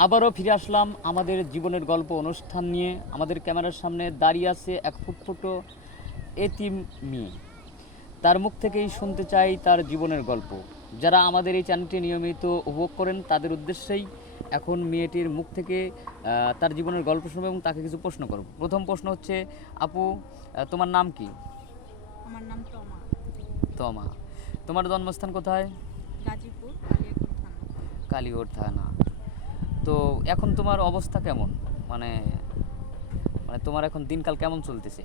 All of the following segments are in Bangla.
আবারও ফিরে আসলাম আমাদের জীবনের গল্প অনুষ্ঠান নিয়ে। আমাদের ক্যামেরার সামনে দাঁড়িয়ে আছে এক ফুটফুটো এতিম মেয়ে। তার মুখ থেকেই শুনতে চাই তার জীবনের গল্প। যারা আমাদের এই চ্যানেলটি নিয়মিত উপভোগ করেন তাদের উদ্দেশ্যেই এখন মেয়েটির মুখ থেকে তার জীবনের গল্প শুনবো এবং তাকে কিছু প্রশ্ন করব। প্রথম প্রশ্ন হচ্ছে, আপু তোমার নাম কি? আমার নাম তমা। তমা। তোমার জন্মস্থান কোথায়? গাজীপুর কালিয়াকৈর থানা। কালিওর থানা। তো এখন তোমার অবস্থা কেমন? মানে মানে তোমার এখন দিনকাল কেমন চলতেছে?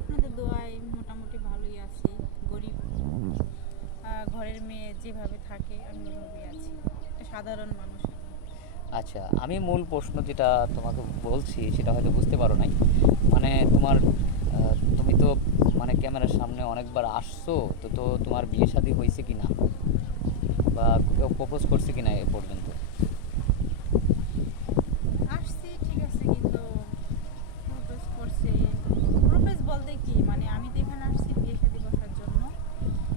আপনাদের দোয়ায় মোটামুটি ভালোই আছি। গরিব ঘরের মেয়ে যেভাবে থাকে আমি ওইভাবেই আছি, একটা সাধারণ মানুষ আমি। আচ্ছা, আমি মূল প্রশ্ন যেটা তোমাকে বলছি সেটা হয়তো বুঝতে পারো নাই। মানে তোমার তুমি তো মানে ক্যামেরার সামনে অনেকবার আসছো, তো তোমার বিয়ে শাদী হয়েছে কি না, বা কেউ প্রপোজ করছে কি না এ পর্যন্ত? আসছি ঠিক আছে, কিন্তু প্রপোজ করছে। প্রপোজ বলতে কি, মানে আমি তো এখানে আসছি বিয়ে শাদী বসার জন্য।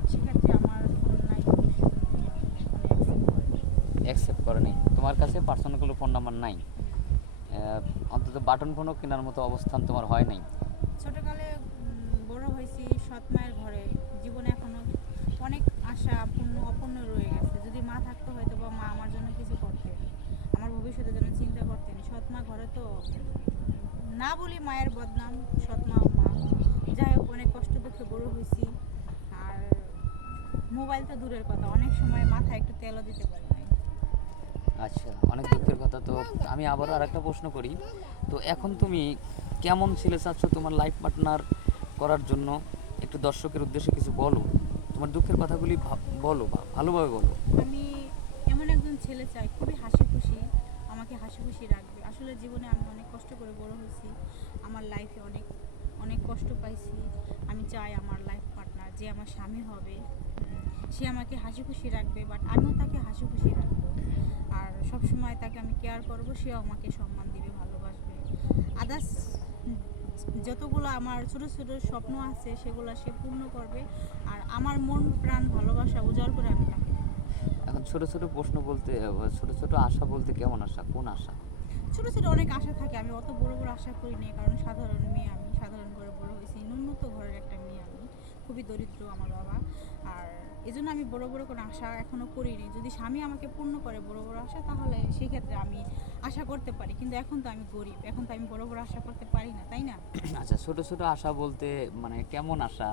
সেক্ষেত্রে আমার ফোন নাই, সেজন্য আমাকে ফোনে অ্যাকসেপ্ট করে। অ্যাকসেপ্ট করে নাই? তোমার কাছে পার্সোনাল কোনো ফোন নাম্বার নাই? না। অন্তত বাটন ফোনও কেনার মতো অবস্থান তোমার হয় নাই? ছোটকালে বড় হয়েছি সৎ মায়ের ঘরে। জীবনে এখনো অনেক আশা পূর্ণ অপূর্ণ রয়ে গেছে। যদি মা থাকতো হয়তো বা মা আমার জন্য কিছু করতেন, আমার ভবিষ্যতের জন্য চিন্তা করতেন। সৎ মা ঘরে তো না বলি মায়ের বদনাম, সৎ মা ও মা। যাই হোক, অনেক কষ্ট দুঃখে বড় হয়েছি। আর মোবাইল তো দূরের কথা, অনেক সময় মাথায় একটু তেলও দিতে পারি নাই। আচ্ছা, অনেক দুঃখের কথা। তো আমি আবারও আরেকটা প্রশ্ন করি। তো এখন তুমি কেমন ছেলে চাচ্ছ তোমার লাইফ পার্টনার করার জন্য? একটু দর্শকের উদ্দেশ্যে কিছু বলো, তোমার দুঃখের কথাগুলি বলো, বা ভালোভাবে বলো। আমি এমন একজন ছেলে চাই, খুবই হাসি খুশি, আমাকে হাসি খুশি রাখবে। আসলে জীবনে আমি অনেক কষ্ট করে বড় হয়েছি, আমার লাইফে অনেক অনেক কষ্ট পাইছি। আমি চাই আমার লাইফ পার্টনার যে আমার স্বামী হবে, সে আমাকে হাসি খুশি রাখবে, বাট আমিও তাকে হাসি খুশি রাখবো। আর সব সময় তাকে আমি কেয়ার করব, সেও আমাকে সম্মান দিবে, ভালোবাসবে। আদার্স যতগুলো আমার ছোট ছোট স্বপ্ন আছে সেগুলো সে পূর্ণ করবে। আর আমার মন প্রাণ ভালোবাসা উজাড় করে আমি তাকে দেবো। এখন ছোট ছোট প্রশ্ন বলতে, ছোট ছোট আশা বলতে কেমন আশা, কোন আশা? ছোট ছোট অনেক আশা থাকে, আমি অত বড় বড় আশা করি না, কারণ সাধারণ মেয়ে, আমি সাধারণ ঘরে বড় হয়েছি, ন্যূনত ঘরের একটা মেয়ে আমি। খুবই দরিদ্র আমার বাবা। আর এই জন্য আমি বড় বড় কোনো আশা এখনো করিনি। যদি স্বামী আমাকে পূর্ণ করে বড় বড় আশা, তাহলে সেই ক্ষেত্রে আমি আশা করতে পারি, কিন্তু এখন তো আমি গরিব, এখন তো আমি বড় বড় আশা করতে পারি না, তাই না? আচ্ছা, ছোট ছোট আশা বলতে মানে কেমন আশা?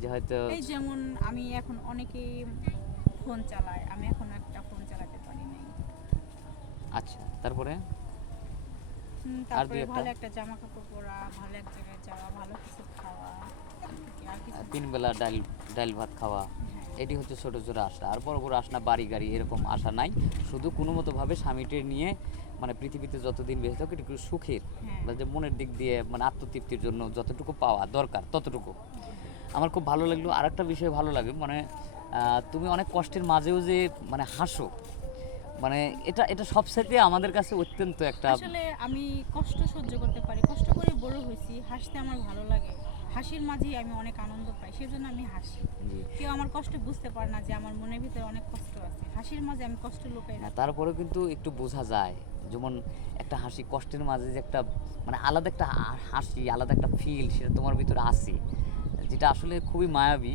যে হয়তো এই যেমন আমি এখন অনেকেই ফোন চালায়, আমি এখন একটা ফোন চালাতে পারি নাই। আচ্ছা, তারপরে আর দুই তারপরে একটা? ভালো একটা জামা কাপড় পরা, ভালো এক জায়গায় যাওয়া, ভালো কিছু খাওয়া, এতটুকুই, আর কিছু না। তিন বেলা ডাল ডাল ভাত খাওয়া, হ্যাঁ। এটি হচ্ছে ছোটো ছোটো আশা। আর বড় বড় আশা না, বাড়ি গাড়ি এরকম আশা নাই। শুধু কোনো মতোভাবে স্বামীটির নিয়ে মানে পৃথিবীতে যতদিন বেঁচে থাকুক একটু সুখের, হ্যাঁ। বা যে মনের দিক দিয়ে মানে আত্মতৃপ্তির জন্য যতটুকু পাওয়া দরকার ততটুকু। আমার খুব ভালো লাগলো। আর একটা বিষয় ভালো লাগে, মানে তুমি অনেক কষ্টের মাঝেও যে মানে হাসো, মানে এটা এটা সবসাইতে আমাদের কাছে অত্যন্ত একটা। আসলে আমি কষ্ট সহ্য করতে পারি, কষ্ট করে বড় হয়েছি, হাসতে আমার ভালো লাগে। হাসির মাঝেই আমি অনেক আনন্দ পাই, সেজন্য আমি হাসি। জি। কেউ আমার কষ্ট বুঝতে পারে না যে আমার মনের ভিতরে অনেক কষ্ট আছে। হাসির মাঝে আমি কষ্ট লুকাই হ্যাঁ, রাখি। তারপরেও কিন্তু একটু বোঝা যায়, যেমন একটা হাসি কষ্টের মাঝে যে একটা মানে আলাদা একটা হাসি, আলাদা একটা ফিল সেটা তোমার ভিতরে আছে, যেটা আসলে খুবই মায়াবী।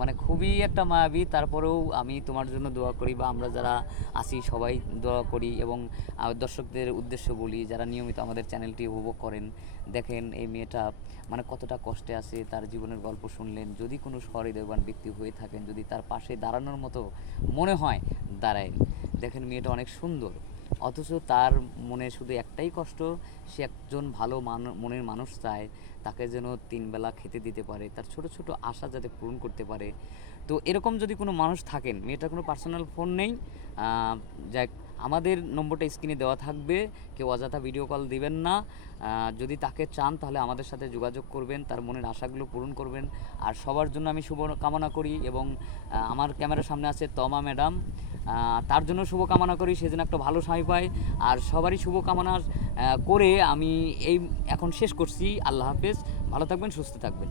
মানে খুবই একটা মায়াবী। তারপরেও আমি তোমার জন্য দোয়া করি, বা আমরা যারা আছি সবাই দোয়া করি, এবং দর্শকদের উদ্দেশ্যে বলি যারা নিয়মিত আমাদের চ্যানেলটি উপভোগ করেন, দেখেন এই মেয়েটা মানে কতটা কষ্টে আছে। তার জীবনের গল্প শুনলেন। যদি কোনো সহৃদয়বান ব্যক্তি হয়ে থাকেন, যদি তার পাশে দাঁড়ানোর মতো মনে হয়, দাঁড়ায়। দেখেন মেয়েটা অনেক সুন্দর, অথচ তার মনে শুধু একটাই কষ্ট, সে একজন ভালো মনের মানুষ চায়, তাকে যেন তিন বেলা খেতে দিতে পারে, তার ছোট ছোট আশা যাতে পূরণ করতে পারে। তো এরকম যদি কোনো মানুষ থাকেন, মেয়েটার কোনো পার্সোনাল ফোন নেই, যাক, আমাদের নম্বরটা স্ক্রিনে দেওয়া থাকবে, কেউ অযথা ভিডিও কল দিবেন না। যদি তাকে চান তাহলে আমাদের সাথে যোগাযোগ করবেন, তার মনের আশাগুলো পূরণ করবেন। আর সবার জন্য আমি শুভ কামনা করি, এবং আমার ক্যামেরার সামনে আছে তমা ম্যাডাম, তার জন্য শুভকামনা করি, সে যেন একটা ভালো স্বামী পায়। আর সবারই শুভকামনা করে আমি এই এখন শেষ করছি। আল্লাহ হাফেজ, ভালো থাকবেন, সুস্থ থাকবেন।